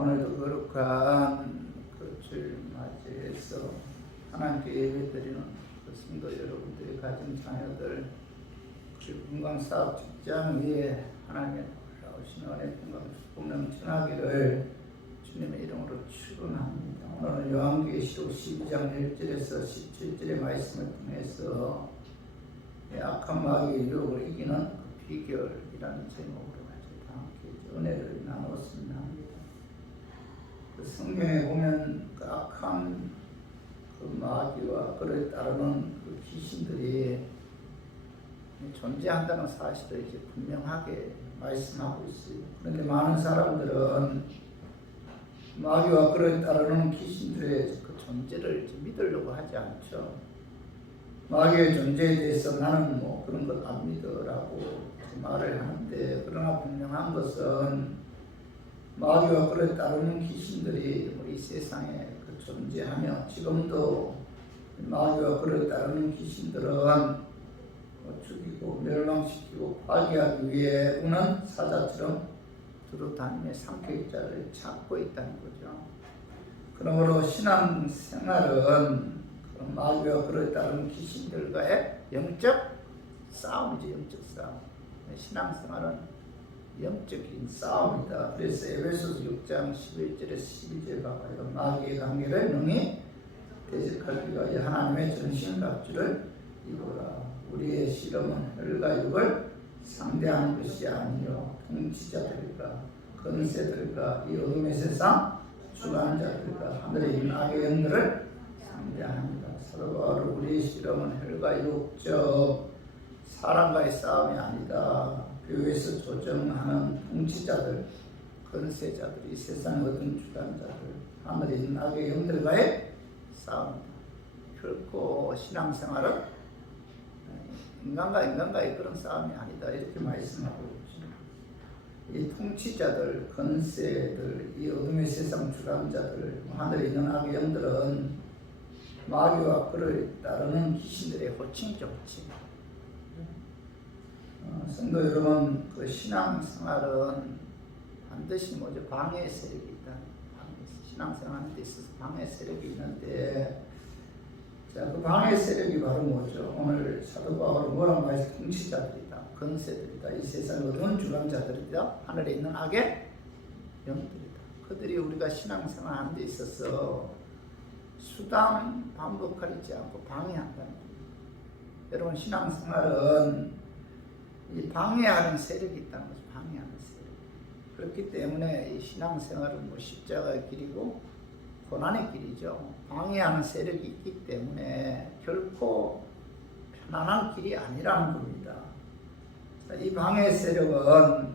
오늘도 거룩한 그 주일 맞이해서 하나님께 예배드리는 그 성도 여러분들이 가진 자녀들, 그 건강사업 직장 위에 하나님의 놀라우신 은혜 건강 축복 넘쳐나기를 주님의 이름으로 축원합니다. 오늘은 요한계시록 12장 1절에서 17절의 말씀을 통해서 악한 마귀의 유혹을 이기는 그 비결이라는 제목으로 다 함께 은혜를 나누었습니다. 그 성경에 보면 그 악한 그 마귀와 그를 따르는 그 귀신들이 존재한다는 사실을 이제 분명하게 말씀하고 있어요. 그런데 많은 사람들은 마귀와 그를 따르는 귀신들의 그 존재를 믿으려고 하지 않죠. 마귀의 존재에 대해서 나는 뭐 그런 것 안 믿어라고 말을 하는데, 그러나 분명한 것은 마귀와 그를 따르는 귀신들이 이 세상에 존재하며, 지금도 마귀와 그를 따르는 귀신들은 죽이고 멸망시키고 파괴하기 위해 우는 사자처럼 두루다니며 삼킬 자를 찾고 있다는 거죠. 그러므로 신앙생활은 마귀와 그를 따르는 귀신들과의 영적 싸움이죠. 영적 싸움. 신앙생활은 영적인 싸움이다. 그래서 에베소서 6장 11절에서 12절 봐봐요. 마귀의 관계를 능히 대적하기 위하여 하나님의 전신갑주를 입어라. 우리의 실험은 혈과 육을 상대하는 것이 아니요 통치자들과 권세들과 이 어둠의 세상 주관자들과 하늘에 있는 악의 영들을 상대합니다. 사도 바울은 우리의 실험은 혈과 육적 사람과의 싸움이 아니다. 교회에서 조정하는 통치자들, 권세자들, 이 세상 어떤 주관자들, 하늘에 있는 악의 영들과의 싸움이다. 결코 신앙생활은 인간과의 그런 싸움이 아니다. 이렇게 말씀하고 있습니다. 이 통치자들, 권세들, 이 어둠의 세상 주관자들, 하늘에 있는 악의 영들은 마귀와 그를 따르는 귀신들의 호칭이죠. 호칭. 성도 여러분, 그 신앙생활은 반드시 뭐죠? 방해 세력이 있다. 신앙생활하는 데 있어서 방해 세력이 있는데, 자, 그 방해 세력이 바로 뭐죠? 오늘 사도 바울은 뭐라고 말해서 통치자들이다, 권세들이다, 이 세상 어두운 주관자들이다, 하늘에 있는 악의 영들이다. 그들이 우리가 신앙생활하는 데 있어서 수단 반복하지 않고 방해한다는 거예요. 여러분, 신앙생활은 이 방해하는 세력이 있다는 거죠. 방해하는 세력. 그렇기 때문에 이 신앙생활은 뭐 십자가의 길이고 고난의 길이죠. 방해하는 세력이 있기 때문에 결코 편안한 길이 아니라는 겁니다. 자, 이 방해 세력은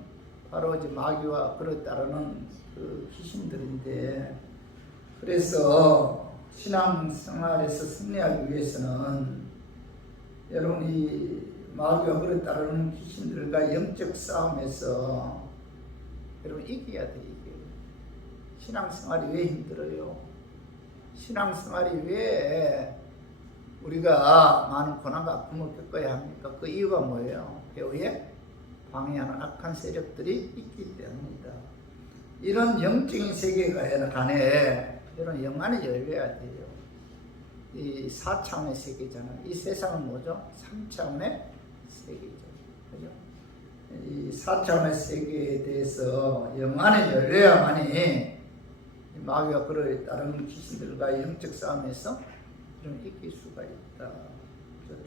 바로 이제 마귀와 그를 따르는 그 귀신들인데, 그래서 신앙생활에서 승리하기 위해서는 여러분 이 마귀와 그를 따르는 귀신들과 영적 싸움에서 여러분 이겨야 돼요. 신앙생활이 왜 힘들어요? 신앙생활이 왜 우리가 많은 고난과 아픔을 겪어야 합니까? 그 이유가 뭐예요? 배후에 방해하는 악한 세력들이 있기 때문입니다. 이런 영적인 세계관에 이런 영안이 열려야 돼요. 이 4차원의 세계잖아요. 이 세상은 뭐죠? 3차원의 세계죠. 그죠? 이 4차원의 세계에 대해서 영안이 열려야만이 마귀와 그를 따르는 귀신들과 영적 싸움에서 좀 이길 수가 있다.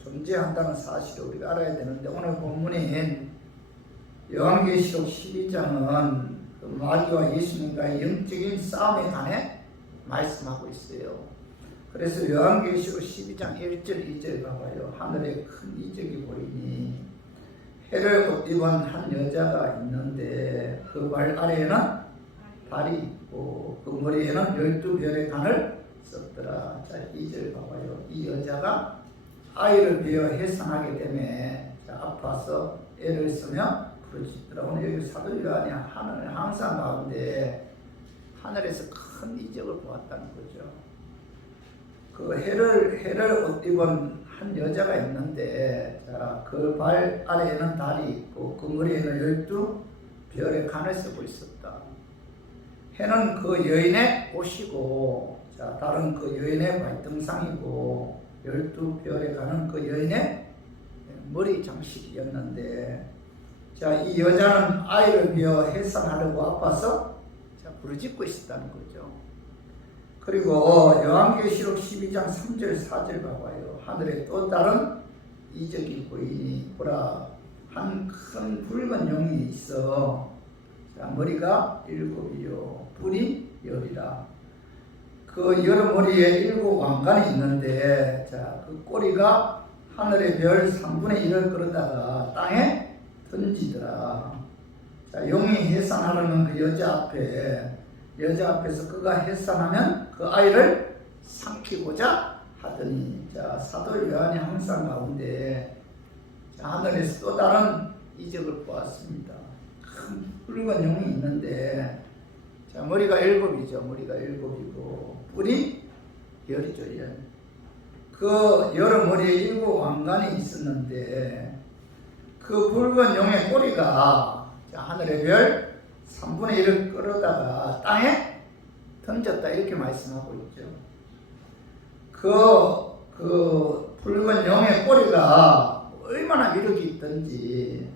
존재한다는 사실을 우리가 알아야 되는데, 오늘 본문인 요한계시록 12장은 그 마귀와 예수님과의 영적인 싸움에 관해 말씀하고 있어요. 그래서 요한계시록 12장 1절 2절 봐봐요. 하늘에 큰 이적이 보이니 해를 옷 입은 한 여자가 있는데 그 발 아래에는 달이 있고 그 머리에는 12별의 관을 썼더라. 자, 2절 봐봐요. 이 여자가 아이를 비어 해산하게 되매 아파서 애를 쓰며 부르짖더라. 오늘 여기 사도 요한이 하늘 항상 가운데 하늘에서 큰 이적을 보았다는 거죠. 그 해를 옷 입은 한 여자가 있는데, 자, 그 발 아래에는 달이 있고 그 머리에는 12별의 관을 쓰고 있었다. 해는 그 여인의 옷이고, 자, 달은 그 여인의 발등상이고, 12별에 가는 그 여인의 머리 장식이었는데, 자, 이 여자는 아이를 위해 해산하려고 아파서 자, 부르짖고 있었다는 거죠. 그리고 요한계시록 12장 3절 4절 봐봐요. 하늘에 또 다른 이적이 보이니 보라, 한 큰 붉은 용이 있어. 자, 머리가 7이요 뿔이 10이라. 그 여러 머리에 7 왕관이 있는데, 자, 그 꼬리가 하늘의 별 3분의 1을 끌어다가 땅에 던지더라. 자, 용이 해산하려는 그 여자 앞에서 그가 해산하면 그 아이를 삼키고자 하더니, 자, 사도 요한이 항상 가운데 자, 하늘에서 또 다른 이적을 보았습니다. 큰 붉은 용이 있는데, 자, 머리가 7이죠. 머리가 7이고 뿔이 10이죠. 그 여러 머리에 7 왕관이 있었는데, 그 붉은 용의 꼬리가 자, 하늘의 별 3분의 1을 끌어다가 땅에 던졌다, 이렇게 말씀하고 있죠. 그 붉은 용의 꼬리가 얼마나 위력이 있든지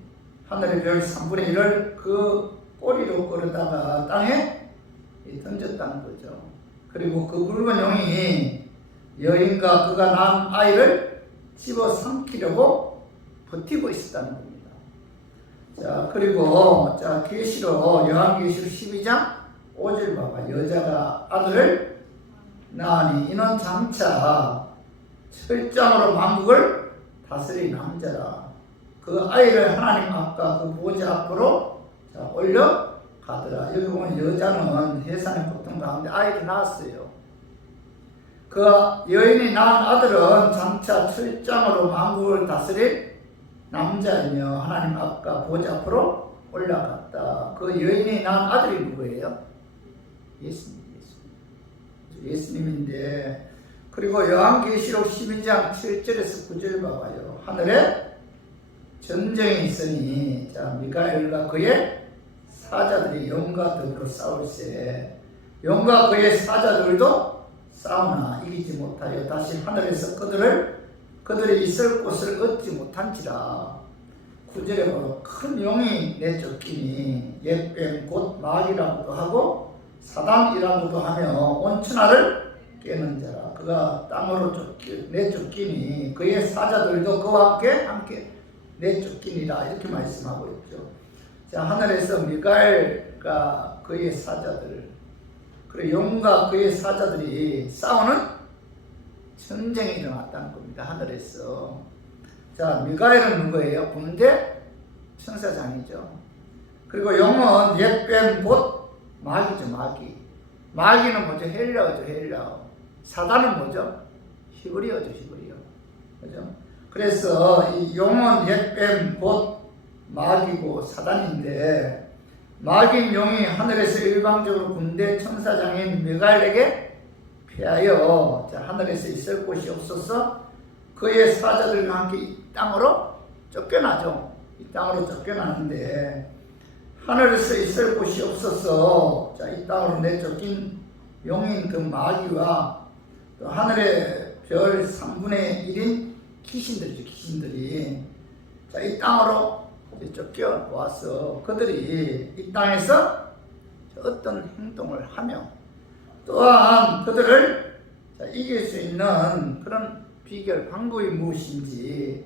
하늘의 별 3분의 1을 그 꼬리로 끌어다가 땅에 던졌다는 거죠. 그리고 그 붉은 용이 여인과 그가 낳은 아이를 집어삼키려고 버티고 있었다는 겁니다. 자, 그리고 자, 요한계시록 12장 5절 봐봐. 여자가 아들을 낳으니 이는 장차 철장으로 만국을 다스릴 남자라. 그 아이를 하나님 앞과 그 보좌 앞으로 자, 올려가더라. 여기 보면 여자는 해산의 고통 가운데 아이를 낳았어요. 그 여인이 낳은 아들은 장차 철장으로 만국을 다스릴 남자이며 하나님 앞과 보좌 앞으로 올라갔다. 그 여인이 낳은 아들이 누구예요? 예수님인데, 그리고 요한계시록 12장 7절에서 9절 봐봐요. 하늘에 전쟁이 있으니 자, 미가엘과 그의 사자들이 용과 더불어 싸울세. 용과 그의 사자들도 싸우나 이기지 못하여 다시 하늘에서 그들이 있을 곳을 얻지 못한지라. 9절에 보면 큰 용이 내쫓기니 옛뱀 곧 마귀라고도 하고 사단이라고도 하며 온 천하를 깨는 자라. 그가 땅으로 내쫓기니 그의 사자들도 그와 함께 내쫓기니라, 이렇게 말씀하고 있죠. 자, 하늘에서 미가엘과 그의 사자들, 그리고 용과 그의 사자들이 싸우는 전쟁이 일어났다는 겁니다. 하늘에서. 자, 미가엘은 누구예요? 군대 천사장이죠. 그리고 용은 옛뱀 곧 마귀죠. 마귀는 뭐죠? 헬라어죠. 사단은 뭐죠? 히브리어죠. 그죠? 그래서 이 용은 옛뱀 곧 마귀고 사단인데, 마귀인 용이 하늘에서 일방적으로 군대 천사장인 미가엘에게 피하여 자, 하늘에서 있을 곳이 없어서 그의 사자들과 함께 이 땅으로 쫓겨나죠. 이 땅으로 쫓겨나는데, 하늘에서 있을 곳이 없어서 자, 이 땅으로 내쫓긴 용인 그 마귀와 또 하늘의 별 3분의 1인 귀신들이 자, 이 땅으로 쫓겨와서 그들이 이 땅에서 어떤 행동을 하며 또한 그들을 이길 수 있는 그런 비결, 방법이 무엇인지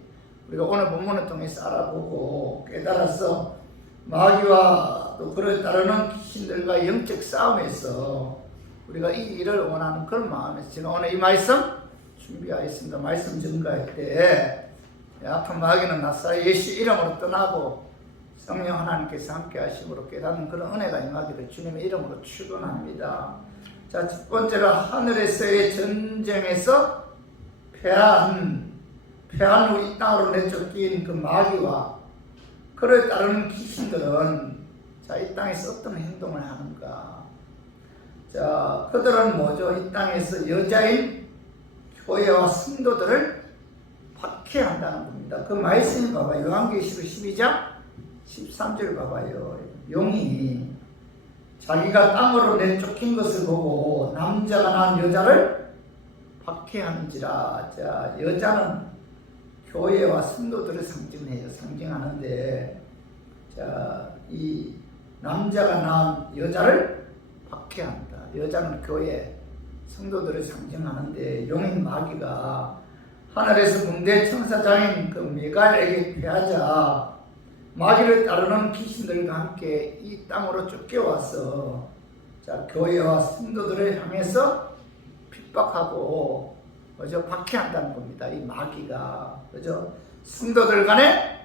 우리가 오늘 본문을 통해서 알아보고 깨달아서 마귀와 또 그를 따르는 귀신들과 영적 싸움에서 우리가 이기기를 원하는 그런 마음에서 제가 오늘 이 말씀 준비하였습니다. 말씀 전가할 때 아픈 마귀는 나사렛 예수 이름으로 떠나고 성령 하나님께서 함께 하심으로 깨닫는 그런 은혜가 임하기를 주님의 이름으로 축원합니다. 자, 첫 번째로 하늘에서의 전쟁에서 패한 후 이 땅으로 내쫓긴 그 마귀와 그를 따르는 귀신들은 자, 이 땅에서 어떤 행동을 하는가? 자, 그들은 뭐죠? 이 땅에서 여자인 교회와 성도들을 박해한다는 겁니다. 그 말씀이 봐봐요. 요한계시록 12장 13절 봐봐요. 용이 자기가 땅으로 내쫓긴 것을 보고 남자가 낳은 여자를 박해하는지라. 자, 여자는 교회와 성도들을 상징하는데, 자, 이 남자가 낳은 여자를 박해한다. 여자는 교회, 성도들을 상징하는데, 용인 마귀가 하늘에서 군대 천사장인 그 미가엘에게 패하자 마귀를 따르는 귀신들과 함께 이 땅으로 쫓겨와서, 자, 교회와 성도들을 향해서 핍박하고, 그죠? 박해한다는 겁니다. 이 마귀가, 그죠? 성도들 간에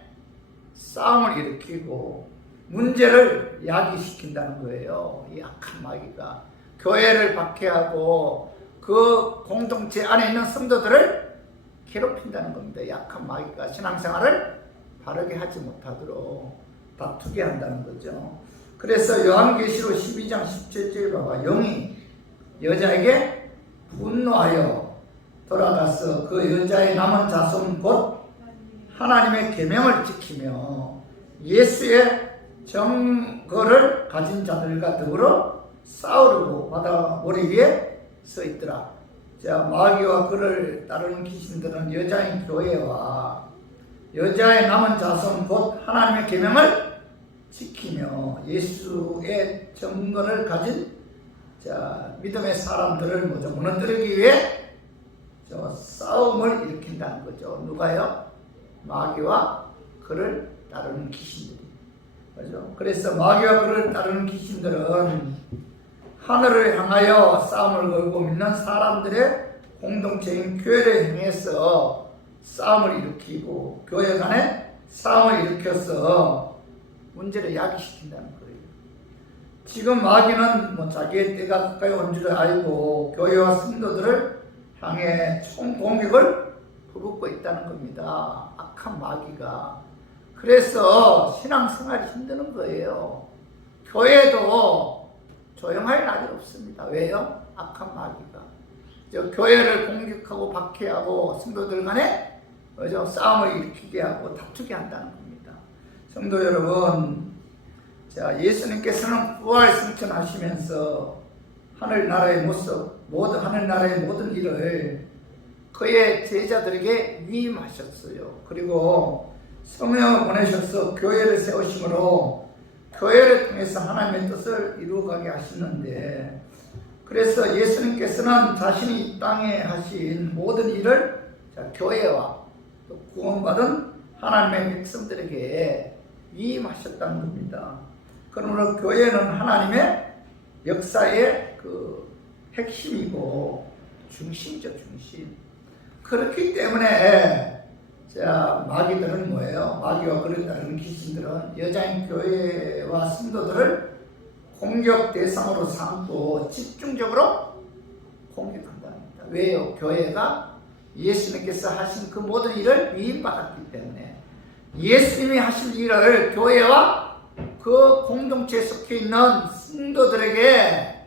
싸움을 일으키고 문제를 야기시킨다는 거예요. 이 악한 마귀가 교회를 박해하고 그 공동체 안에 있는 성도들을 괴롭힌다는 겁니다. 약한 마귀가 신앙생활을 바르게 하지 못하도록 다투게 한다는 거죠. 그래서 요한계시록 12장 17절에 봐봐. 영이 여자에게 분노하여 돌아가서 그 여자의 남은 자손 곧 하나님의 계명을 지키며 예수의 정거를 가진 자들과 더불어 싸우려고 바다 모래 위에 서 있더라. 자, 마귀와 그를 따르는 귀신들은 여자인 교회와 여자의 남은 자손 곧 하나님의 계명을 지키며 예수의 정거를 가진, 자, 믿음의 사람들을 무너뜨리기 위해 싸움을 일으킨다는 거죠. 누가요? 마귀와 그를 따르는 귀신들이. 그죠? 그래서 마귀와 그를 따르는 귀신들은 하늘을 향하여 싸움을 걸고 믿는 사람들의 공동체인 교회를 향해서 싸움을 일으키고 교회 간에 싸움을 일으켜서 문제를 야기시킨다는 거예요. 지금 마귀는 자기의 때가 가까이 온 줄 알고 교회와 성도들을 향해 총공격을 퍼붓고 있다는 겁니다. 악한 마귀가. 그래서 신앙생활이 힘드는 거예요. 교회도 조용할 날이 없습니다. 왜요? 악한 마귀가 교회를 공격하고 박해하고 성도들 간에 싸움을 일으키게 하고 다투게 한다는 겁니다. 성도 여러분, 자, 예수님께서는 부활 승천하시면서 하늘나라의 모든 일을 그의 제자들에게 위임하셨어요. 그리고 성령을 보내셔서 교회를 세우심으로 교회를 통해서 하나님의 뜻을 이루어가게 하시는데, 그래서 예수님께서는 자신이 이 땅에 하신 모든 일을 교회와 또 구원받은 하나님의 백성들에게 위임하셨다는 겁니다. 그러므로 교회는 하나님의 역사의 그 핵심이고 중심이죠, 중심. 그렇기 때문에 자, 마귀들은 뭐예요? 마귀와 그를 따르는 귀신들은 여자인 교회와 성도들을 공격 대상으로 삼고 집중적으로 공격한답니다. 왜요? 교회가 예수님께서 하신 그 모든 일을 위임받았기 때문에, 예수님이 하신 일을 교회와 그 공동체에 속해 있는 성도들에게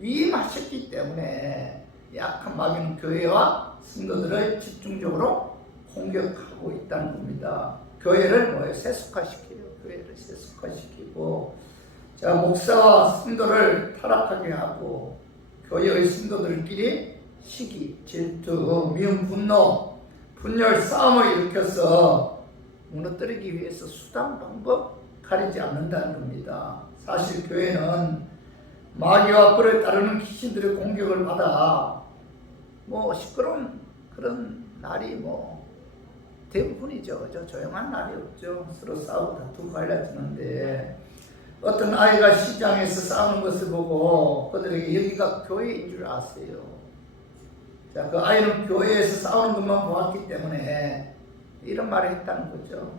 위임하셨기 때문에 약한 마귀는 교회와 성도들을 집중적으로 공격하고 있다는 겁니다. 교회를 세속화시켜요. 교회를 세속화시키고, 자, 목사와 성도를 타락하게 하고 교회의 성도들끼리 시기, 질투, 미움, 분노, 분열, 싸움을 일으켜서 무너뜨리기 위해서 수단, 방법 가리지 않는다는 겁니다. 사실 교회는 마귀와 그를 따르는 귀신들의 공격을 받아 시끄러운 그런 날이 대부분이죠. 조용한 날이 없죠. 서로 싸우고 다투고 갈라지는데, 어떤 아이가 시장에서 싸우는 것을 보고 그들에게 여기가 교회인 줄 아세요. 자, 그 아이는 교회에서 싸우는 것만 보았기 때문에 이런 말을 했다는 거죠.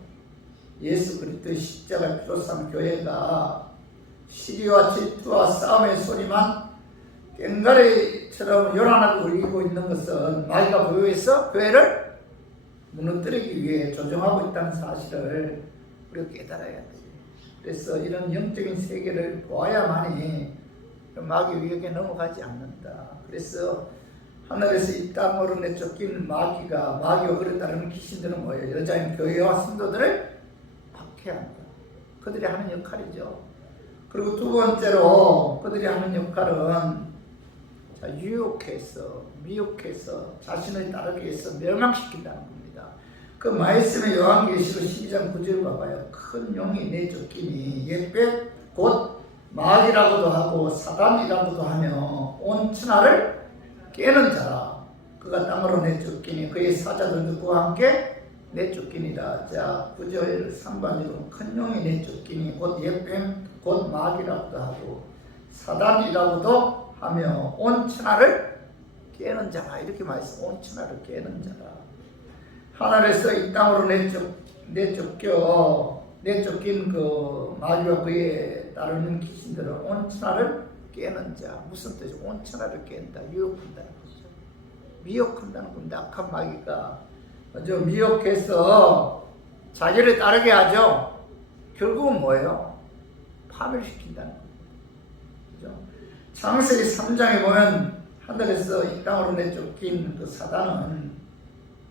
예수 그리스도의 십자가를 피로 산 교회가 시기와 질투와 싸움의 소리만 꽹과리처럼 요란하게 울리고 있는 것은 마귀가 교회에서 교회를 무너뜨리기 위해 조종하고 있다는 사실을 우리가 깨달아야 돼요. 그래서 이런 영적인 세계를 보아야만이 마귀 위력에 넘어가지 않는다. 그래서 하늘에서 이 땅으로 내쫓긴 마귀와 그를 따르는 귀신들은 뭐예요? 여자인 교회와 성도들을 박해한다. 그들이 하는 역할이죠. 그리고 두 번째로 그들이 하는 역할은 유혹해서 미혹해서 자신을 따르게 해서 멸망시킨다는 겁니다. 그 말씀의 요한계시록 12장 9절 봐봐요. 큰 용이 내쫓기니 옛배 곧 마귀라고도 하고 사단이라고도 하며 온 천하를 깨는 자라. 그가 땅으로 내쫓기니 그의 사자들도 그와 함께 내쫓기니라. 자, 9절 상반적으로 큰 용이 내쫓기니 곧 옛뱀 곧 마귀라고도 하고 사단이라고도 하며 온 천하를 깨는 자라. 이렇게 말씀. 온 천하를 깨는 자라. 하늘에서 이 땅으로 내쫓긴 그 마귀와 그의 따르는 귀신들은 온 천하를 깨는 자. 무슨 뜻이죠? 온 천하를 깬다. 유혹한다는 거죠. 미혹한다는 겁니다. 악한 마귀가 미혹해서 자기를 따르게 하죠. 결국은 뭐예요? 파멸시킨다는 겁니다. 그죠? 창세기 3장에 보면 하늘에서 이 땅으로 내쫓긴 그 사단은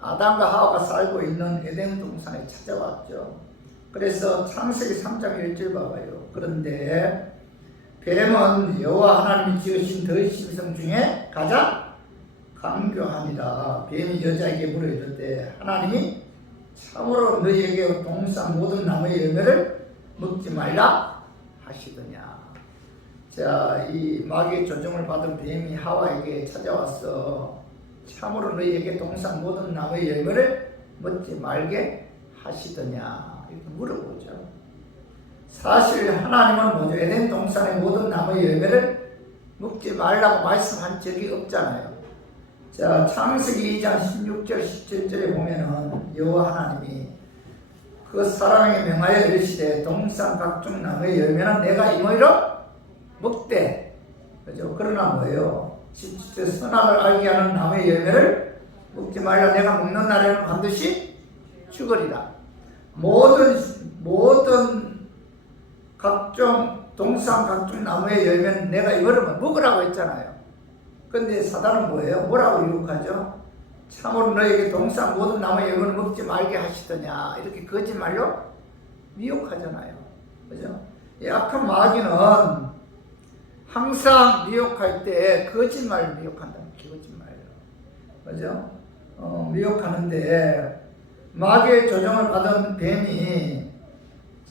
아담과 하와가 살고 있는 에덴 동산에 찾아왔죠. 그래서 창세기 3장 1절 봐봐요. 그런데 뱀은 여호와 하나님이 지으신 더 심성 중에 가장 강교하니라. 뱀이 여자에게 물어 이르되 하나님이 참으로 너희에게 동산 모든 나무의 열매를 먹지 말라 하시더냐. 자, 이 마귀의 조종을 받은 뱀이 하와에게 찾아와서 참으로 너희에게 동산 모든 나무의 열매를 먹지 말게 하시더냐 이렇게 물어보죠. 사실 하나님은 뭐죠? 에덴 동산의 모든 나무의 열매를 먹지 말라고 말씀한 적이 없잖아요. 자, 창세기 2장 16절 17절에 보면은 여호와 하나님이 그 사람에게 명하여 이르시되 동산 각종 나무의 열매는 내가 임의로 먹되, 그죠? 그러나 뭐예요? 선악을 알게 하는 나무의 열매를 먹지 말라. 내가 먹는 날에는 반드시 죽으리라. 모든 각종 동산 각종 나무의 열매는 내가 이거를 먹으라고 했잖아요. 근데 사단은 뭐예요? 뭐라고 유혹하죠? 참으로 너에게 동산 모든 나무의 열매를 먹지 말게 하시더냐 이렇게 거짓말로 미혹하잖아요. 그죠? 이 악한 마귀는 항상 미혹할 때 거짓말을 미혹한다. 거짓말이요. 그죠? 미혹하는데 마귀의 조종을 받은 뱀이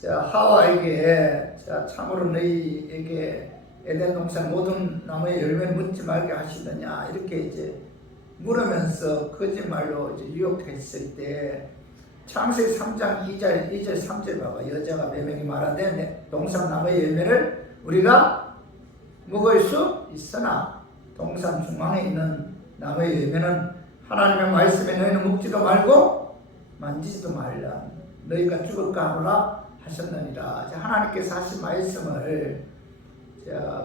하와에게 참으로 너희에게 에덴 동산 모든 나무의 열매를 먹지 말게 하시더냐 이렇게 이제 물으면서 거짓말로 이제 유혹했을 때 창세기 3장 2절 3절 봐봐. 여자가 뱀에게 말하되 동산 나무의 열매를 우리가 먹을 수 있으나 동산 중앙에 있는 나무의 열매는 하나님의 말씀에 너희는 먹지도 말고 만지지도 말라. 너희가 죽을까 하노라 하셨느니라. 하나님께서 하신 말씀을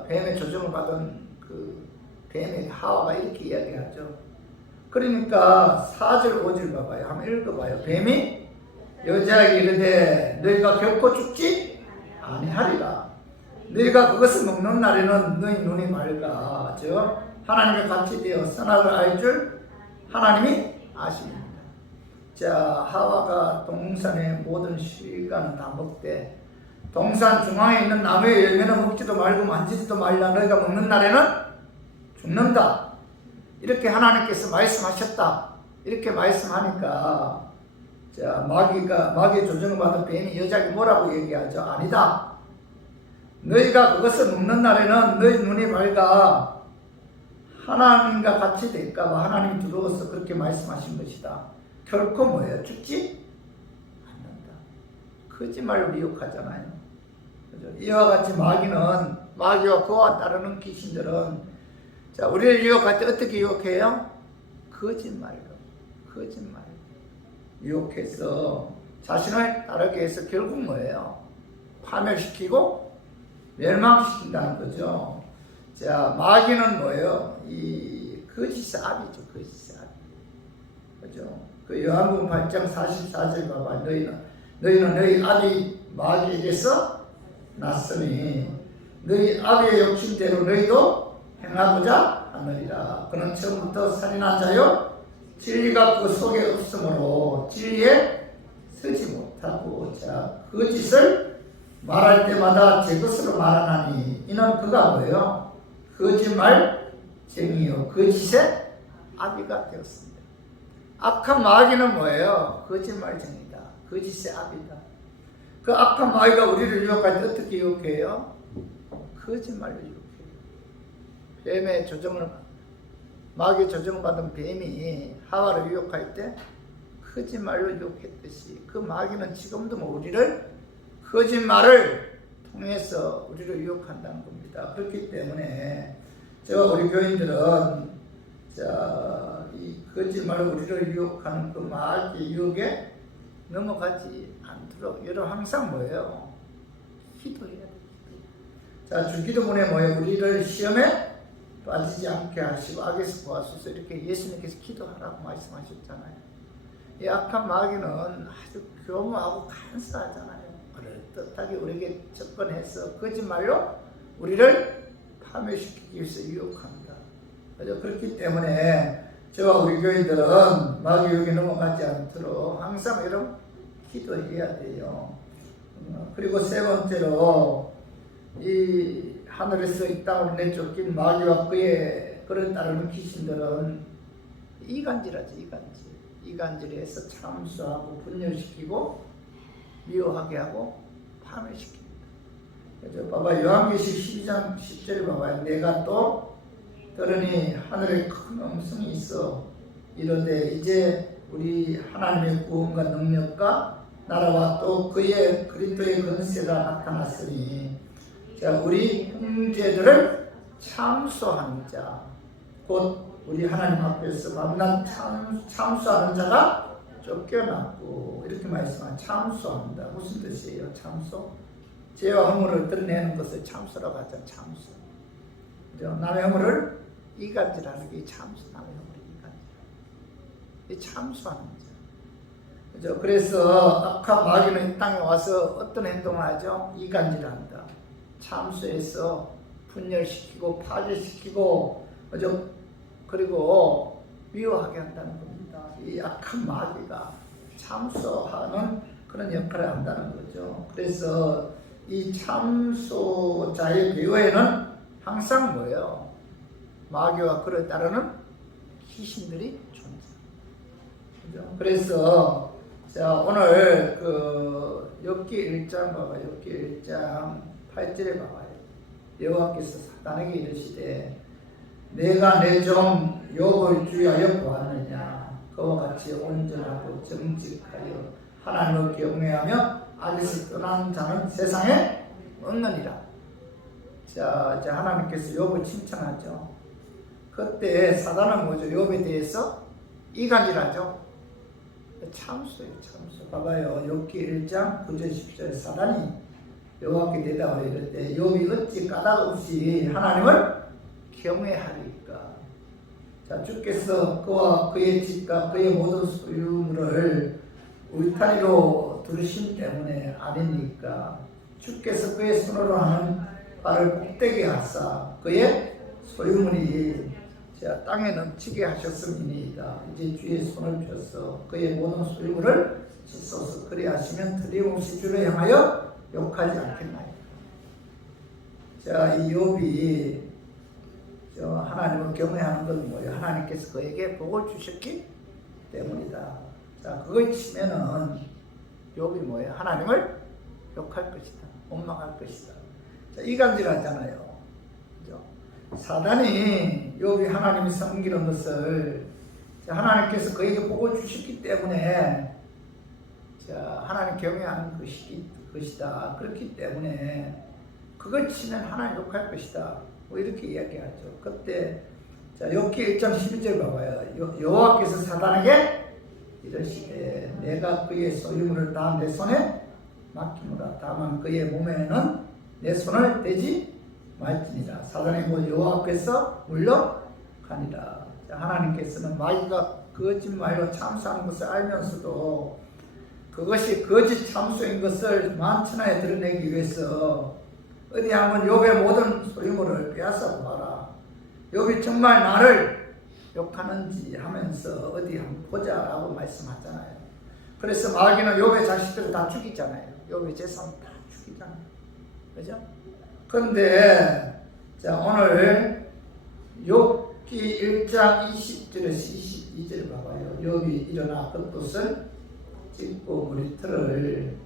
뱀의 조종을 받은 그 뱀의 하와가 이렇게 이야기하죠. 그러니까 4절 5절 봐봐요. 한번 읽어봐요. 뱀이 여자에게 이르되 너희가 결코 죽지 아니하리라. 너희가 그것을 먹는 날에는 너희 눈이 맑아. 하나님과 같이 되어 선악을 알 줄 하나님이 아십니다. 자, 하와가 동산의 모든 실과는 다 먹되 동산 중앙에 있는 나무의 열매는 먹지도 말고 만지지도 말라. 너희가 먹는 날에는 죽는다. 이렇게 하나님께서 말씀하셨다. 이렇게 말씀하니까 자, 마귀의 조종을 받은 뱀이 여자에게 뭐라고 얘기하죠? 아니다. 너희가 그것을 먹는 날에는 너희 눈이 밝아 하나님과 같이 될까봐 하나님이 두려워서 그렇게 말씀하신 것이다. 결코 뭐예요? 죽지 않는다. 거짓말로 미혹하잖아요. 그죠? 이와 같이 마귀와 그와 따르는 귀신들은 자, 우리를 유혹할 때 어떻게 유혹해요? 거짓말로 유혹해서 자신을 따르게 해서 결국 뭐예요? 파멸시키고 멸망시킨다는 거죠. 자, 마귀는 뭐예요? 이 거짓의 압이죠. 거짓의 압. 그죠? 그 요한복음 8장 44절 봐봐. 너희는 너희 아비 마귀에게서 났으니 너희 아비의 욕심대로 너희도 행하고자 하느니라. 그는 처음부터 살인한 자요 진리가 그 속에 없으므로 진리에 서지 못하고 자, 거짓을 말할 때마다 제 것으로 말하나니 이는 그가 뭐예요? 거짓말쟁이요 거짓의 아비가 되었습니다. 악한 마귀는 뭐예요? 거짓말쟁이다. 거짓의 아비다. 그 악한 마귀가 우리를 유혹할 때 어떻게 유혹해요? 거짓말로 유혹해요. 뱀의 조정을 마귀의 조정을 받은 뱀이 하와를 유혹할 때 거짓말로 유혹했듯이 그 마귀는 지금도 우리를 거짓말을 통해서 우리를 유혹한다는 겁니다. 그렇기 때문에 제가 우리 교인들은 이 거짓말로 우리를 유혹하는 그 마귀의 유혹에 넘어가지 않도록 여러분 항상 뭐예요? 기도해야 돼요. 자, 주기도문에 뭐예요? 우리를 시험에 빠지지 않게 하시고 악에서 구하소서 이렇게 예수님께서 기도하라고 말씀하셨잖아요. 이 악한 마귀는 아주 교묘하고 간사하잖아요. 그럴듯하게 우리에게 접근해서 거짓말로 우리를 파멸시키기 위해서 유혹합니다. 그렇기 때문에 저와 우리 교인들은 마귀 유혹에 넘어가지 않도록 항상 여러분 기도해야 돼요. 그리고 세 번째로 이 하늘에서 이 땅으로 내쫓긴 마귀와 그를 따르는 귀신들은 이간질하죠. 이간질해서 참수하고 분열시키고 미워하게 하고 파멸시킵니다. 그래서 봐봐 요한계시록 12장 10절에 봐봐요. 내가 또 들으니 하늘에 큰 음성이 있어 이르되 이제 우리 하나님의 구원과 능력과 나라와 또 그의 그리스도의 권세가 나타났으니 자 우리 형제들을 참소하는 자 곧 우리 하나님 앞에서 밤낮 참소하는 자가 쫓겨났고 이렇게 말씀하면 참소한다. 무슨 뜻이에요? 참소? 죄와 허물을 드러내는 것을 참소라고 하죠. 참소. 남의 허물을 이간질하는 게 참소. 남의 허물을 이간질. 이 참소하는 자. 그죠? 그래서 악한 마귀는 이 땅에 와서 어떤 행동을 하죠? 이간질한다. 참소해서 분열시키고 파괴시키고 그죠? 그리고 미워하게 한다는 겁니다. 이 악한 마귀가 참소하는 그런 역할을 한다는 거죠. 그래서 이 참소자의 배후에는 항상 뭐예요? 마귀와 그를 따르는 귀신들이 존재합니다. 그래서 자 오늘 그 욥기 1장 봐봐요. 욥기 1장 8절에 봐봐요. 여호와께서 사단에게 이르시되 내가 내 종 욥을 주의하여 보았느냐 그와 같이 온전하고 정직하여 하나님을 경외하며 악에서 떠난 자는 세상에 없느니라. 자 하나님께서 욥을 칭찬하죠. 그때 사단은 뭐죠? 욥에 대해서 이간질하죠. 참소예요. 참소. 봐봐요. 욥기 1장 9절 10절에 사단이 여호와께 대답하여 이르되 욥이 어찌 까닭 없이 하나님을 경외하리까. 자 주께서 그와 그의 집과 그의 모든 소유물을 울타리로 두르신 때문에 아니니까. 주께서 그의 손으로 하는 바를 복되게 하사 그의 소유물이 땅에 넘치게 하셨음이니이다. 이제 주의 손을 펴서 그의 모든 소유물을 씻어서 그리하시면 틀림없이 주를 향하여 욕하지 않겠나이까. 자, 이 욥이 하나님을 경외하는 건 뭐예요? 하나님께서 그에게 복을 주셨기 때문이다. 자, 그걸 치면은 욥이 뭐예요? 하나님을 욕할 것이다. 원망할 것이다. 자, 이간질하잖아요. 그죠? 사단이 욥이 하나님이 섬기는 것을 하나님께서 그에게 복을 주셨기 때문에 하나님 경외하는 것이다. 그렇기 때문에 그걸 치면 하나님 욕할 것이다. 뭐 이렇게 이야기하죠. 그때 욥기 1장 12절 봐봐요. 여호와께서 사단에게 이르시되 내가 그의 소유물을 다 내 손에 맡기노라. 다만 그의 몸에는 내 손을 대지 말지니라. 사단의 곧 여호와께서 물러가니라. 하나님께서는 마귀가 거짓말로 참소하는 것을 알면서도 그것이 거짓 참소인 것을 만천하에 드러내기 위해서 어디 한번 욥의 모든 소유물을 빼앗아 보아라. 욥이 정말 나를 욕하는지 하면서 어디 한번 보자라고 말씀하잖아요. 그래서 마귀는 욥의 자식들을 다 죽이잖아요. 욥의 재산 다 죽이잖아요. 그죠? 그런데 자 오늘 욥기 1장 20절에서 22절 봐봐요. 욥이 일어나 겉옷을 찢고 무리 털을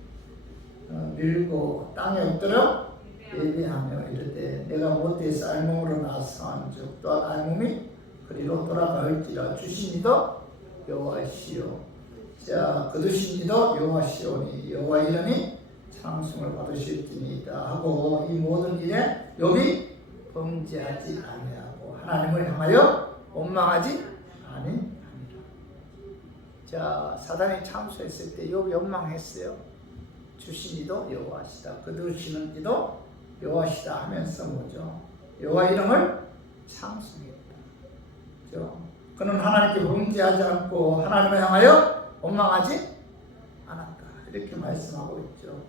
밀고 땅에 엎드려 예배하며 이르되 내가 못해서 알몸으로 나서 한즉 또한 알몸이 그리로 돌아갈지라 주신 이도 여호와시오. 자 거두신 이도 여호와시오니 여호와 이름이 찬송을 받으실지니이다 하고 이 모든 일에 욥이 범죄하지 아니하고 하나님을 향하여 원망하지 아니하니라. 자 사단이 참수했을 때 욥이 원망했어요. 주신 이도 여호와시다 거두시는 이도 여호와시다 하면서 뭐죠? 여호와 이름을 찬송했다. 그죠? 그는 하나님께 범죄하지 않고 하나님을 향하여 원망하지 않았다. 이렇게 말씀하고 있죠.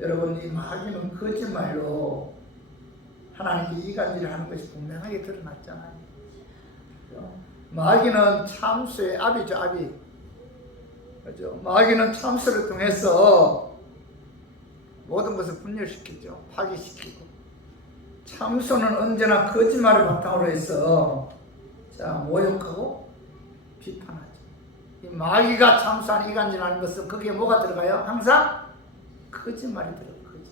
여러분 이 마귀는 거짓말로 하나님께 이간질을 하는 것이 분명하게 드러났잖아요. 그죠? 마귀는 참수의 아비죠, 아비. 그죠? 마귀는 참수를 통해서 모든 것을 분열시키죠. 파괴시키고. 참소는 언제나 거짓말을 바탕으로 해서 자 모욕하고 비판하죠. 이 마귀가 참수한 이간질하는 것은 거기에 뭐가 들어가요? 항상 거짓말이 들어가요. 거짓말.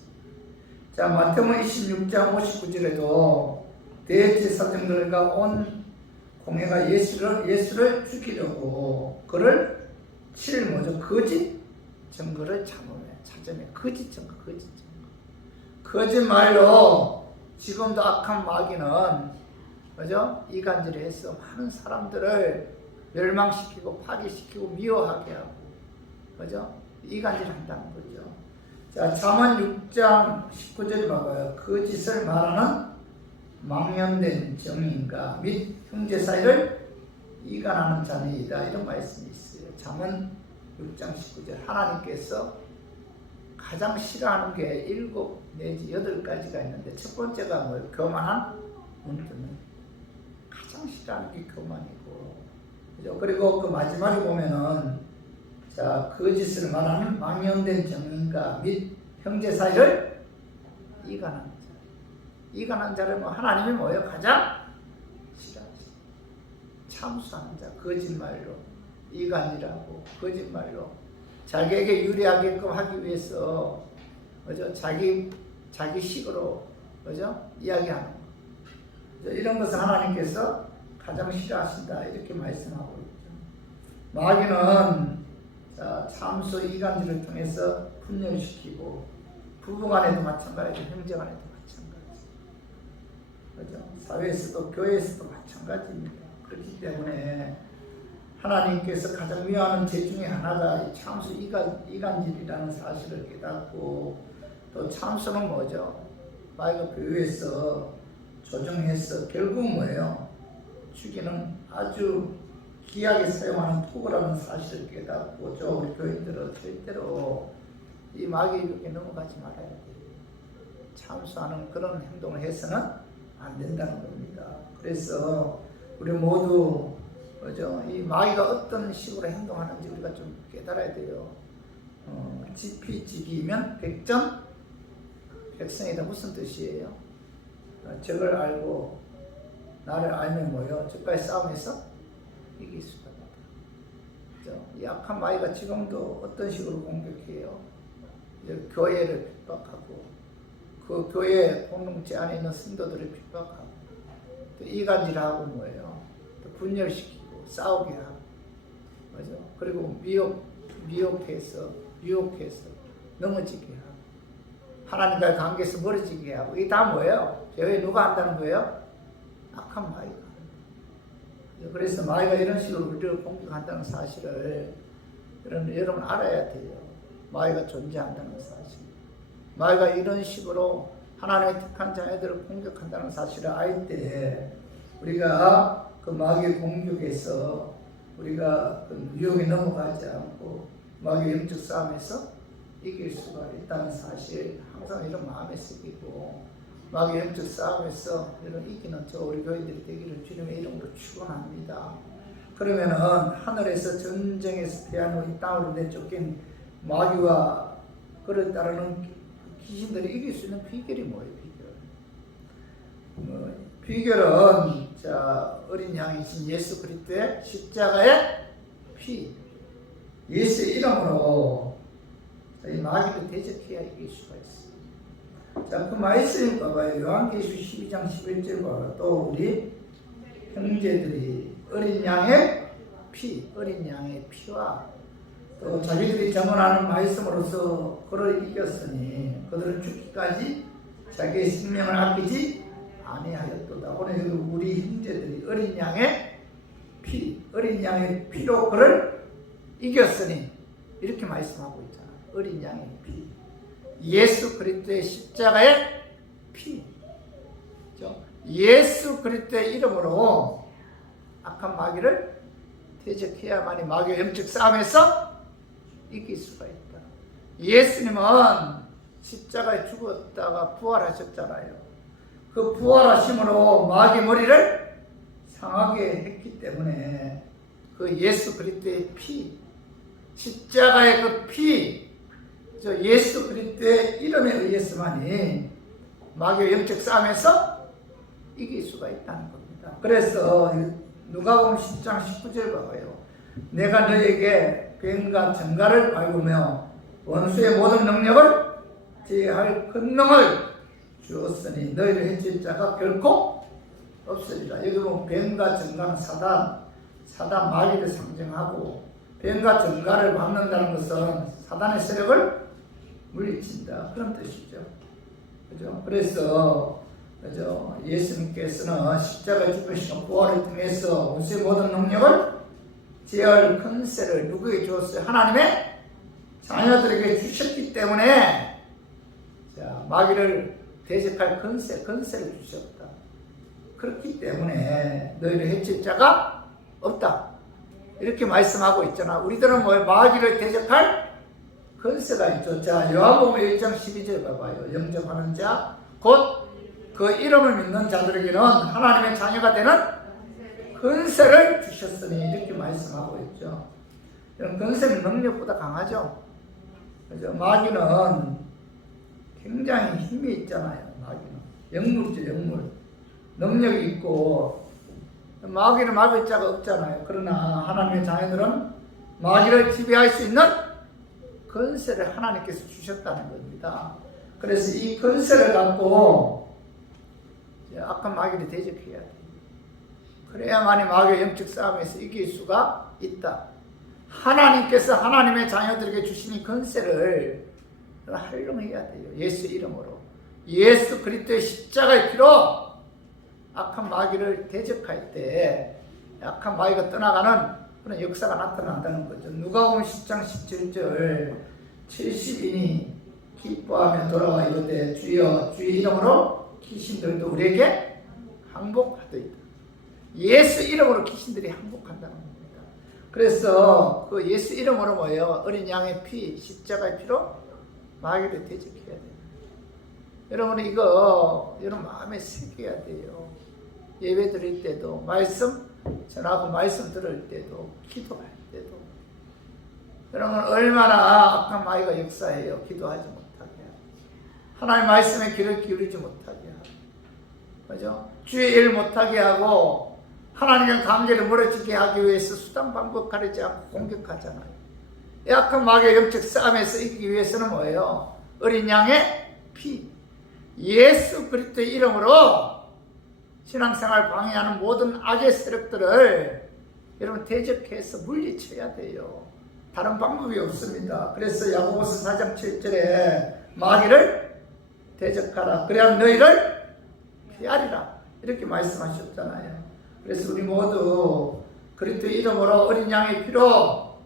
자 마태복음 26장 59절에도 대제사장들과 온 공회가 예수를 죽이려고 그를 칠 뭐죠? 거짓 증거를 찾으며 거짓 증거. 거짓말로 지금도 악한 마귀는 그죠? 이간질을 해서 많은 사람들을 멸망시키고 파괴시키고 미워하게 하고 그죠? 이간질을 한다는 거죠. 자 잠언 6장 19절 봐봐요. 거짓을 말하는 망령된 정인가 및 형제 사이를 이간하는 자니이다. 이런 말씀이 있어요. 잠언 6장 19절 하나님께서 가장 싫어하는 게 7 내지 8가지가 있는데 첫 번째가 뭐예요? 교만한 문드는 가장 싫어하는 게 교만이고 그죠? 그리고 그 마지막에 보면은 자 거짓을 말하는 망령된 정인가 및 형제 사이를 이간하는 자. 이간하는 자를 뭐 하나님이 뭐예요? 가장 싫어하시. 참수하는 자 거짓말로 이간이라고 거짓말로 자기에게 유리하게끔 하기 위해서 그죠? 자기 식으로 그죠? 이야기하는 거. 그죠? 이런 것을 하나님께서 가장 싫어하신다 이렇게 말씀하고 있죠. 마귀는 자, 참소 이간질을 통해서 분열시키고 부부간에도 마찬가지고 형제간에도 마찬가지. 그죠? 사회에서도 교회에서도 마찬가지입니다. 그렇기 때문에 하나님께서 가장 미워하는 죄 중에 하나가 이 참수 이간질이라는 사실을 깨닫고 또 참수는 뭐죠? 마귀가 교회에서 조정해서 결국은 뭐예요? 죽이는 아주 귀하게 사용하는 토구라는 사실을 깨닫고 우리 교인들은 절대로 이 마귀의 유혹에 넘어가지 말아야 돼요. 참수하는 그런 행동을 해서는 안 된다는 겁니다. 그래서 우리 모두 그죠? 이 마귀가 어떤 식으로 행동하는지 우리가 좀 깨달아야 돼요. 지피지기면 백전 백성이다. 무슨 뜻이에요? 적을 알고 나를 알면 뭐요? 적과의 싸움에서 이길 수가 있다. 그죠? 이 악한 마귀가 지금도 어떤 식으로 공격해요? 교회를 핍박하고 그 교회 공동체 안에 있는 성도들을 핍박하고 또 이간질하고 뭐예요? 또 분열시키고 싸우게 하고, 그죠? 그리고 미혹해서, 유혹해서 넘어지게 하고, 하나님과의 관계에서 멀어지게 하고, 이게 다 뭐예요? 죄에 누가 한다는 거예요? 악한 마귀가. 그래서 마귀가 이런 식으로 우리를 공격한다는 사실을 여러분 알아야 돼요. 마귀가 존재한다는 사실. 마귀가 이런 식으로 하나님의 택한 자녀들을 공격한다는 사실을 알 때, 우리가 그 마귀의 공격에서 우리가 그 유혹에 넘어가지 않고 마귀의 영적 싸움에서 이길 수가 있다는 사실 항상 이런 마음에 새기고 마귀의 영적 싸움에서 이런 이기는 우리 교인들이 되기를 주님의 이름으로 축원합니다. 그러면은 하늘에서 전쟁에서 패한 후 이 땅으로 내쫓긴 마귀와 그를 따르는 귀신들을 이길 수 있는 비결이 뭐예요? 비결은 자 어린 양이신 예수 그리스도의 십자가의 피, 예수의 이름으로 이 마귀를 대적해야 이길 수가 있어요. 자, 그 말씀 봐봐요. 요한계시록 12장 11절 봐요. 또 우리 형제들이 어린 양의 피와 또 자기들이 정언하는 말씀으로서 그를 이겼으니 그들은 죽기까지 자기의 생명을 아끼지 아니하였도다. 오늘 우리 형제들이 어린 양의 피로 그를 이겼으니 이렇게 말씀하고 있잖아. 어린 양의 피, 예수 그리스도의 십자가의 피, 예수 그리스도의 이름으로 악한 마귀를 대적해야만이 마귀의 영적 싸움에서 이길 수가 있다. 예수님은 십자가에 죽었다가 부활하셨잖아요. 그 부활하심으로 마귀 머리를 상하게 했기 때문에 그 예수 그리스도의 피, 십자가의 그 피, 예수 그리스도의 이름에 의해서만이 마귀의 영적 싸움에서 이길 수가 있다는 겁니다. 그래서 누가복음 10장 19절 봐봐요. 내가 너에게 뱀과 정갈을 밟으며 원수의 모든 능력을 제할 권능을 주었으니 너희를 해칠 자가 결코 없으리라. 여기 보면 뱀과 정갈은 사단 마귀를 상징하고 뱀과 정갈을 막는다는 것은 사단의 세력을 물리친다 그런 뜻이죠. 그죠? 그래서 그죠? 예수님께서는 십자가에 죽으시고 부활을 통해서 원수의 모든 능력을 제할 권세를 누구에게 주었어요? 하나님의 자녀들에게 주셨기 때문에 자, 마귀를 대적할 권세를 주셨다. 그렇기 때문에 너희를 해칠 자가 없다. 이렇게 말씀하고 있잖아. 우리들은 뭐 마귀를 대적할 권세가 있죠. 자, 요한복음 1장 12절 봐봐요. 영접하는 자, 곧 그 이름을 믿는 자들에게는 하나님의 자녀가 되는 권세를 주셨으니 이렇게 말씀하고 있죠. 이런 권세는 능력보다 강하죠. 그죠? 마귀는 굉장히 힘이 있잖아요. 마귀는 영물이죠, 영물. 능력이 있고 마귀를 막을 자가 없잖아요. 그러나 하나님의 자녀들은 마귀를 지배할 수 있는 권세를 하나님께서 주셨다는 겁니다. 그래서 이 권세를 갖고 악한 마귀를 대적해야 돼요. 그래야만이 마귀의 영적 싸움에서 이길 수가 있다. 하나님께서 하나님의 자녀들에게 주신 이 권세를 활용해야 돼요. 예수 이름으로. 예수 그리스도의 십자가의 피로 악한 마귀를 대적할 때 악한 마귀가 떠나가는 그런 역사가 나타난다는 거죠. 누가복음 10장 17절 70인이 기뻐하며 돌아와 이르되 주여 주의 이름으로 귀신들도 우리에게 항복하더이다. 예수 이름으로 귀신들이 항복한다는 겁니다. 그래서 그 예수 이름으로 뭐예요? 어린 양의 피, 십자가의 피로 마귀를 대적해야 돼요. 여러분 이거 여러분 마음에 새겨야 돼요. 예배 드릴 때도 말씀 전하고 말씀 들을 때도 기도할 때도 여러분 얼마나 악한 마귀가 역사해요. 기도하지 못하게 하고 하나님 말씀에 귀를 기울이지 못하게 하고 그죠? 주의 일 못하게 하고 하나님의 관계를 멀어지게 하기 위해서 수단 방법 가리지 않고 공격하잖아요. 이 악한 마귀의 영적 싸움에서 이기기 위해서는 뭐예요? 어린 양의 피, 예수 그리스도의 이름으로 신앙생활 방해하는 모든 악의 세력들을 여러분 대적해서 물리쳐야 돼요. 다른 방법이 없습니다. 그래서 야고보서 4장 7절에 마귀를 대적하라. 그래야 너희를 피하리라. 이렇게 말씀하셨잖아요. 그래서 우리 모두 그리스도의 이름으로 어린 양의 피로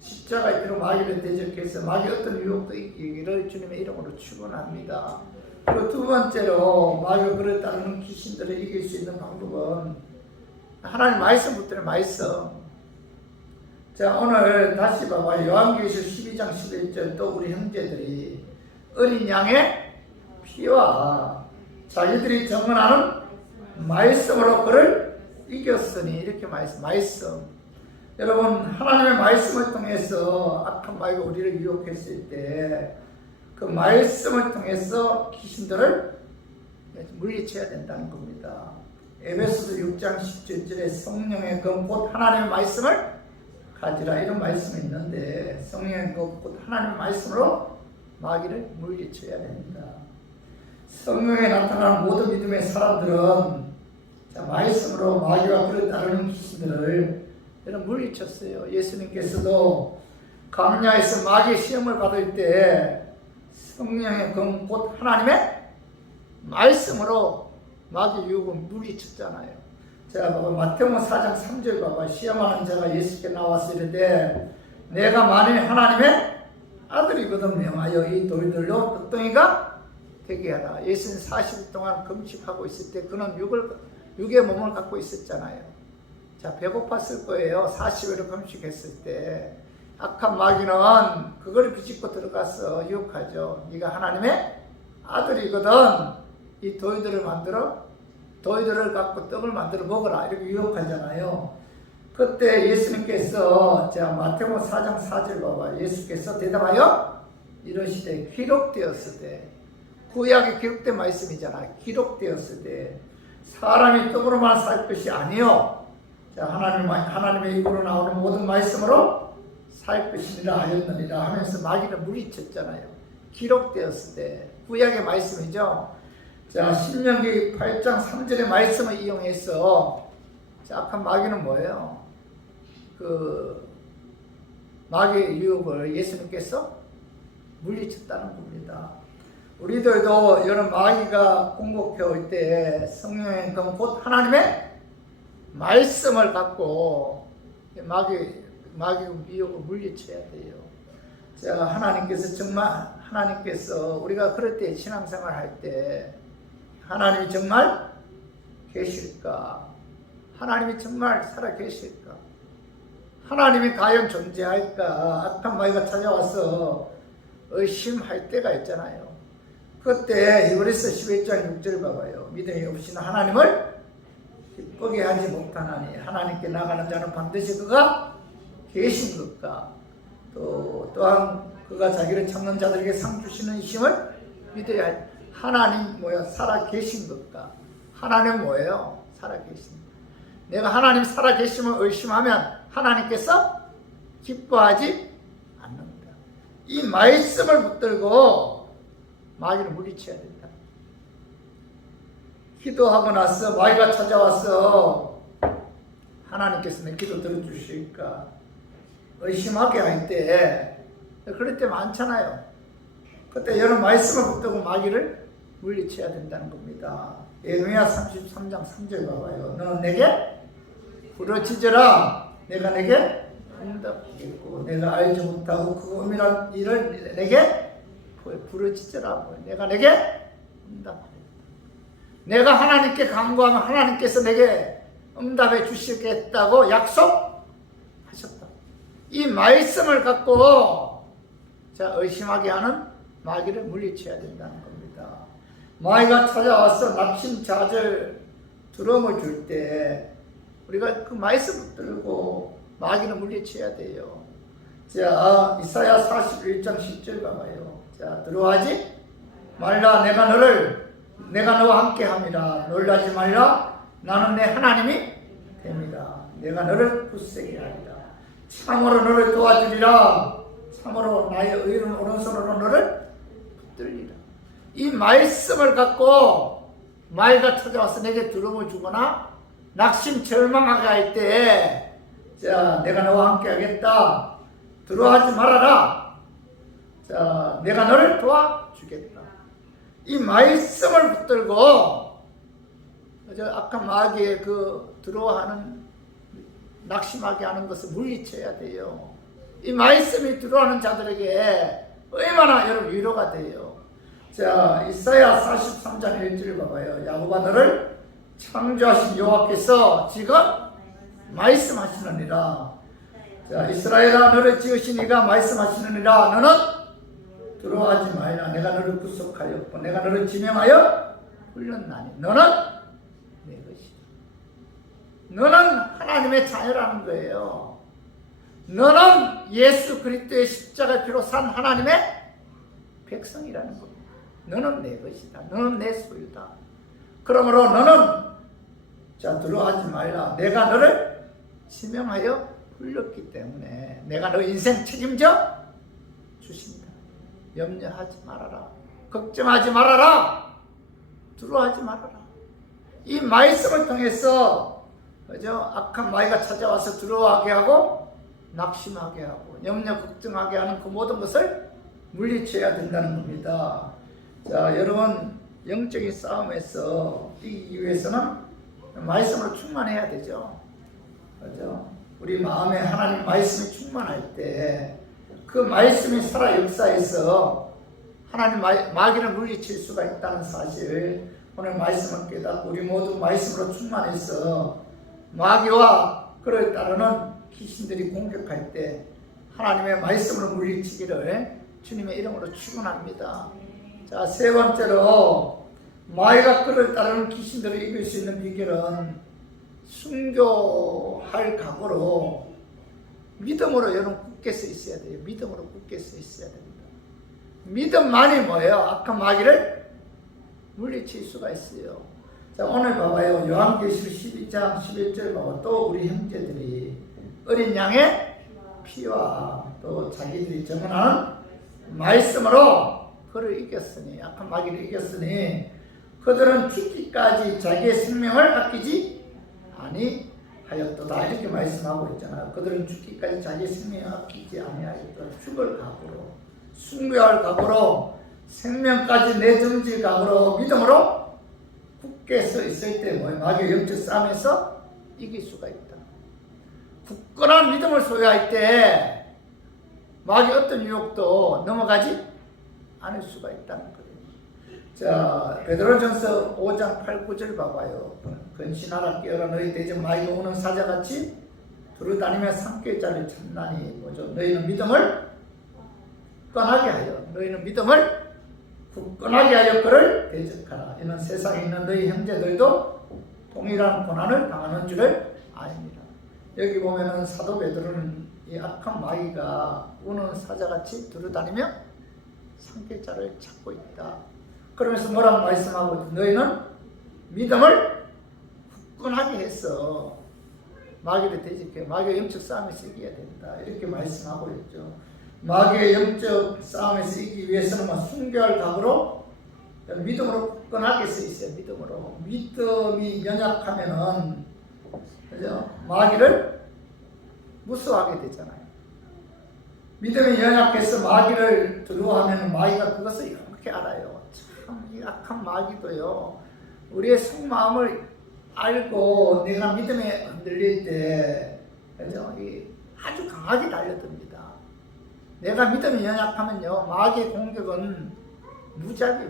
십자가의 피로 마귀를 대적해서 마귀 어떤 유혹도 이기기를 주님의 이름으로 축원합니다. 그리고 두 번째로 마귀가 그를 따르는 귀신들을 이길 수 있는 방법은 하나님 말씀 붙들어 말씀. 자, 오늘 다시 봐봐요. 요한계시록 12장 11절 또 우리 형제들이 어린 양의 피와 자기들이 정언하는 말씀으로 그를 이겼으니 이렇게 말씀. 여러분 하나님의 말씀을 통해서 악한 마귀가 우리를 유혹했을 때 그 말씀을 통해서 귀신들을 물리쳐야 된다는 겁니다. 에베소서 6장 17절에 성령의 검 곧 하나님의 말씀을 가지라 이런 말씀이 있는데 성령의 검 곧 하나님의 말씀으로 마귀를 물리쳐야 됩니다. 성령에 나타나는 모든 믿음의 사람들은 말씀으로 마귀와 그를 따르는 귀신들을 이런 물리쳤어요. 예수님께서도 광야에서 마귀 시험을 받을 때 성령의 검 곧 하나님의 말씀으로 마귀 유혹을 물리쳤잖아요. 자, 봐봐. 마태복음 4장 3절 봐봐. 시험하는 자가 예수께 나와서 이르되 내가 만일 하나님의 아들이거든 명하여 이 돌들로 떡덩이가 되게 하라. 예수는 40일 동안 금식하고 있을 때 그는 육의 몸을 갖고 있었잖아요. 자, 배고팠을 거예요. 40일을 금식했을 때. 악한 마귀는 그걸 비집고 들어가서 유혹하죠. 네가 하나님의 아들이거든 이 돌들을 갖고 떡을 만들어 먹어라 이렇게 유혹하잖아요. 그때 예수님께서 자 마태복음 4장 4절 봐봐. 예수께서 대답하여 이러시되 기록되었으되 구약에 기록된 말씀이잖아. 기록되었을 때 사람이 떡으로만 살 것이 아니요. 자 하나님의 입으로 나오는 모든 말씀으로 살 것이니라 하였느니라 하면서 마귀를 물리쳤잖아요. 기록되었을 때 구약의 말씀이죠. 자 신명기 8장 3절의 말씀을 이용해서 자 악한 마귀는 뭐예요? 그 마귀의 유혹을 예수님께서 물리쳤다는 겁니다. 우리들도 이런 마귀가 공격해 올 때 성령의 검 곧 하나님의 말씀을 갖고 마귀 유혹을 물리쳐야 돼요. 자 하나님께서 우리가 그럴 때 신앙생활 할 때 하나님이 정말 계실까? 하나님이 정말 살아 계실까? 하나님이 과연 존재할까? 악한 마귀가 찾아와서 의심할 때가 있잖아요. 그때 히브리서 11장 6절 봐봐요. 믿음이 없이는 하나님을 기쁘게 하지 못하나니 하나님께 나가는 자는 반드시 그가 계신 것과 또한 그가 자기를 찾는 자들에게 상 주시는 이심을 믿어야 할 하나님 뭐야? 살아 계신 것과 하나님 뭐예요? 살아 계신 것. 내가 하나님 살아 계심을 의심하면 하나님께서 기뻐하지 않는다. 이 말씀을 붙들고 마귀를 물리쳐야 된다. 기도하고 나서 마귀가 찾아와서 하나님께서 내 기도 들어주실까 의심하게 할 때 그럴 때 많잖아요. 그때 여러 말씀을 붙들고 마귀를 물리쳐야 된다는 겁니다. 예레미야 33장 3절 봐봐요. 너는 내게 부르짖으라 내가 내게 응답하겠고 내가 알지 못하고 그 은밀한 일을 내게 부르짖으라 내가 내게 응답하겠다. 내가 하나님께 간구하면 하나님께서 내게 응답해 주시겠다고 약속하셨다. 이 말씀을 갖고 자 의심하게 하는 마귀를 물리쳐야 된다는 겁니다. 마귀가 찾아와서 낙심자절 두려움을 줄 때 우리가 그 말씀을 들고 마귀를 물리쳐야 돼요. 자 이사야 41장 10절 봐봐요. 자 두려워하지 말라 내가 너와 함께 함이라 놀라지 말라 나는 내 하나님이 됨이라 내가 너를 굳세게 하리라 참으로 너를 도와주리라 참으로 나의 의로운 오른손으로 너를 붙들리라. 이 말씀을 갖고 마귀가 찾아와서 내게 두려움을 주거나 낙심 절망하게 할 때 자 내가 너와 함께 하겠다 두려워하지 말아라 자 내가 너를 도와주겠다. 이 말씀을 붙들고 악한 마귀의 그 두려워하는 낙심하게 하는 것을 물리쳐야 돼요. 이 말씀이 들어오는 자들에게 얼마나 여러분 위로가 돼요. 자 이사야 43장 1절 봐봐요. 야곱아 너를 창조하신 여호와께서 지금 말씀하시느니라. 자 이스라엘아 너를 지으신 이가 말씀하시느니라. 너는 두려워하지 말라. 내가 너를 구속하였고 내가 너를 지명하여 불렀나니 너는 내 것이다. 너는 하나님의 자녀라는 거예요. 너는 예수 그리스도의 십자가 피로 산 하나님의 백성이라는 겁니다. 너는 내 것이다. 너는 내 소유다. 그러므로 너는 자 두려워하지 말라. 내가 너를 지명하여 불렀기 때문에 내가 너 인생 책임져 주신다. 염려하지 말아라. 걱정하지 말아라. 두려워하지 말아라. 이 말씀을 통해서 그죠? 악한 마귀가 찾아와서 두려워하게 하고 낙심하게 하고 염려 걱정하게 하는 그 모든 것을 물리쳐야 된다는 겁니다. 자, 여러분 영적인 싸움에서 이기기 위해서는 말씀으로 충만해야 되죠. 그죠? 우리 마음에 하나님 말씀이 충만할 때 그 말씀이 살아 역사해서 하나님 마귀를 물리칠 수가 있다는 사실 오늘 말씀을 깨닫고 우리 모두 말씀으로 충만해서 마귀와 그를 따르는 귀신들이 공격할 때 하나님의 말씀으로 물리치기를 주님의 이름으로 축원합니다. 자, 세 번째로 마귀가 그를 따르는 귀신들을 이길 수 있는 비결은 순교할 각오로 믿음으로 여러분 굳게 서 있어야 돼요. 믿음으로 굳게 서 있어야 됩니다. 믿음만이 뭐예요? 악한 마귀를 물리칠 수가 있어요. 자, 오늘 봐봐요. 요한계시록 12장 11절 봐봐. 또 우리 형제들이 어린 양의 피와 또 자기들이 정언하는 말씀으로 그를 이겼으니 악한 마귀를 이겼으니 그들은 죽기까지 자기의 생명을 아끼지 아니하였도다. 이렇게 말씀하고 있잖아요. 그들은 죽기까지 자기의 생명을 아끼지 아니하였도다. 죽을 각오로 순교할 각오로 생명까지 내던질 각오로 믿음으로 굳게 서 있을 때 뭐예요? 마귀의 영적 싸움에서 이길 수가 있다. 굳건한 믿음을 소유할 때 마귀 어떤 유혹도 넘어가지 않을 수가 있다는 거예요. 자, 베드로전서 5장 8, 9절 봐봐요. 근신하라 깨어라 너희 대적 마귀가 오는 사자같이 두루다니며 산길자를 찾나니 뭐죠? 너희는 믿음을 굳건하게 하여 너희는 믿음을 굳건하게 하여 그를 대적하라. 이는 세상에 있는 너희 형제들도 동일한 고난을 당하는 줄을 아닙니다. 여기 보면은 사도 베드로는 이 악한 마귀가 우는 사자같이 두루다니며 산길자를 찾고 있다. 그러면서 뭐라고 말씀하고 있다. 너희는 믿음을 굳건하게 해서 마귀를 대적해 마귀의 영적 싸움에서 이겨야 된다. 이렇게 말씀하고 있죠. 마귀의 영적 싸움에서 이기기 위해서는 순교할 각오로 믿음으로 굳건하게 서 있어요. 믿음으로. 믿음이 연약하면은 그죠? 마귀를 무서워하게 되잖아요. 믿음이 연약해서 마귀를 두려워하면 마귀가 그것을 이렇게 알아요. 참 이 악한 마귀도요. 우리의 속마음을 알고 내가 믿음에 흔들릴 때 그죠? 아주 강하게 달려듭니다. 내가 믿음이 연약하면요. 마귀의 공격은 무작위.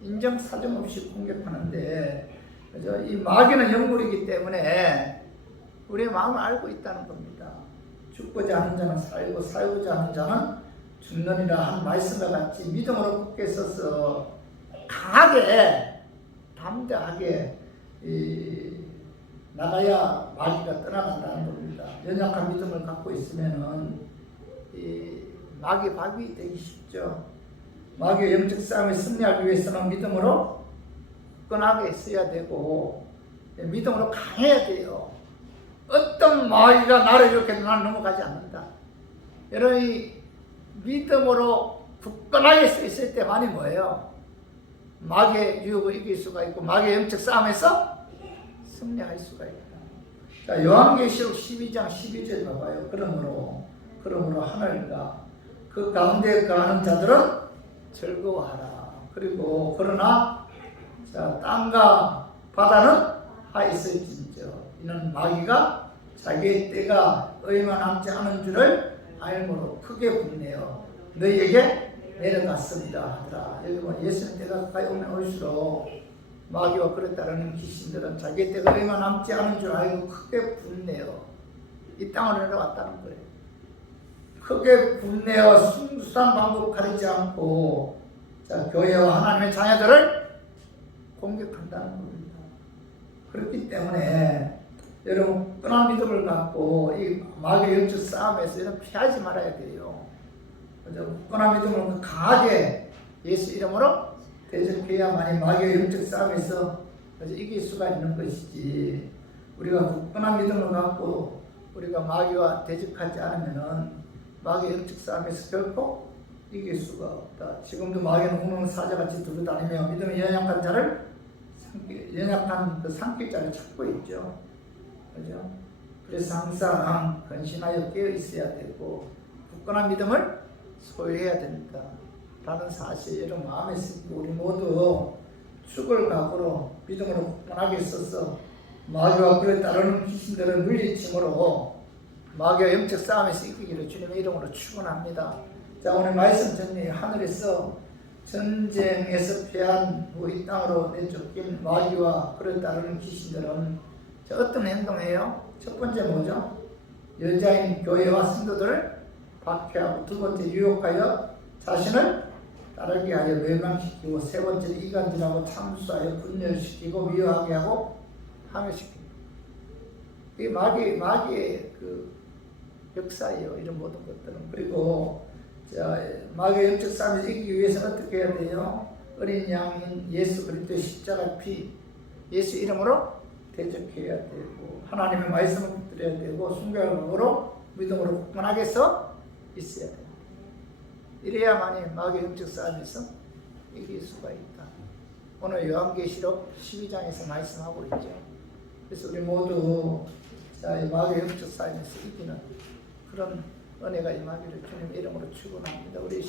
인정사정 없이 공격하는데 그죠? 이 마귀는 영물이기 때문에 우리의 마음을 알고 있다는 겁니다. 죽고자 하는 자는 살고 살고자 하는 자는 죽느니라 한 말씀과 같이 믿음으로 굳게 서서 강하게 담대하게 나가야 마귀가 떠나간다는 겁니다. 연약한 믿음을 갖고 있으면은 마귀 밥이 되기 쉽죠. 마귀의 영적 싸움에 승리하기 위해서는 믿음으로 굳건하게 써야 되고 믿음으로 강해야 돼요. 어떤 마귀가 나를 이렇게 나는 넘어가지 않는다. 여러분이 믿음으로 굳건하게 서 있을 때만이 뭐예요? 마귀의 유혹을 이길 수가 있고 마귀의 영적 싸움에서 승리할 수가 있다. 자, 요한계시록 12장 12절 봐봐요. 그러므로 하늘과 그 가운데 거하는 자들은 즐거워하라. 그리고 그러나 자, 땅과 바다는 하있을진저 이는 마귀가 자기의 때가 얼마 남지 않은 줄을 알므로 크게 분내어 너희에게 내려갔습니다 하더라. 여기 보면 예수님 때가 가까이 오면 올수록 마귀와 그를 따르는 귀신들은 자기의 때가 얼마 남지 않은 줄 알고 크게 분내어 이 땅으로 내려왔다는 거예요. 크게 분내어 순수한 방법 가리지 않고 자, 교회와 하나님의 자녀들을 공격한다는 겁니다. 그렇기 때문에 여러분 끈한 믿음을 갖고 이 마귀의 영적 싸움에서 여러분 피하지 말아야 돼요. 굳건한 믿음으로 강하게 예수 이름으로 대적해야만이 마귀의 영적 싸움에서 이길 수가 있는 것이지. 우리가 굳건한 믿음을 갖고 우리가 마귀와 대적하지 않으면은 마귀의 영적 싸움에서 결코 이길 수가 없다. 지금도 마귀는 우는 사자같이 두고 다니며 믿음이 연약한 자를 연약한 그 삼킬 자를 찾고 있죠. 그죠? 그래서 항상 근신하여 깨어 있어야 되고 굳건한 믿음을 소유해야 된다. 라는 사실 여러분 마음에 새기고 우리 모두 죽을 각오로 믿음으로 굳건하게 있어서 마귀와 그에 따르는 귀신들을 물리침으로 마귀와 영적 싸움에서 이기기를 주님의 이름으로 축원합니다. 자, 오늘 말씀 정리. 하늘에서 전쟁에서 패한 후 이 땅으로 내쫓긴 마귀와 그에 따르는 귀신들은 어떤 행동해요? 첫 번째 뭐죠? 여자인 교회와 성도들을 박해하고, 두 번째 유혹하여 자신을 따르게 하여 멸망시키고, 세 번째 이간질하고 참수하여 분열시키고 미워하게 하고 파멸시킵니다. 이 마귀의 그 역사예요. 이런 모든 것들은. 그리고 마귀의 영적 싸움을 이기기 위해서 어떻게 해야 돼요? 어린 양인 예수 그리스도의 십자가 피, 예수 이름으로 대적해야 되고, 하나님의 말씀을 붙들어야 되고, 순결함으로 믿음으로 굳건하게 서 있어야 됩니다. 이래야만이 마귀의 영적 싸움에서 이길 수가 있다. 오늘 요한계시록 12장에서 말씀하고 있죠. 그래서 우리 모두 마귀의 영적 싸움에서 이기는 그런 은혜가 임하기를 주님의 이름으로 축원합니다. 우리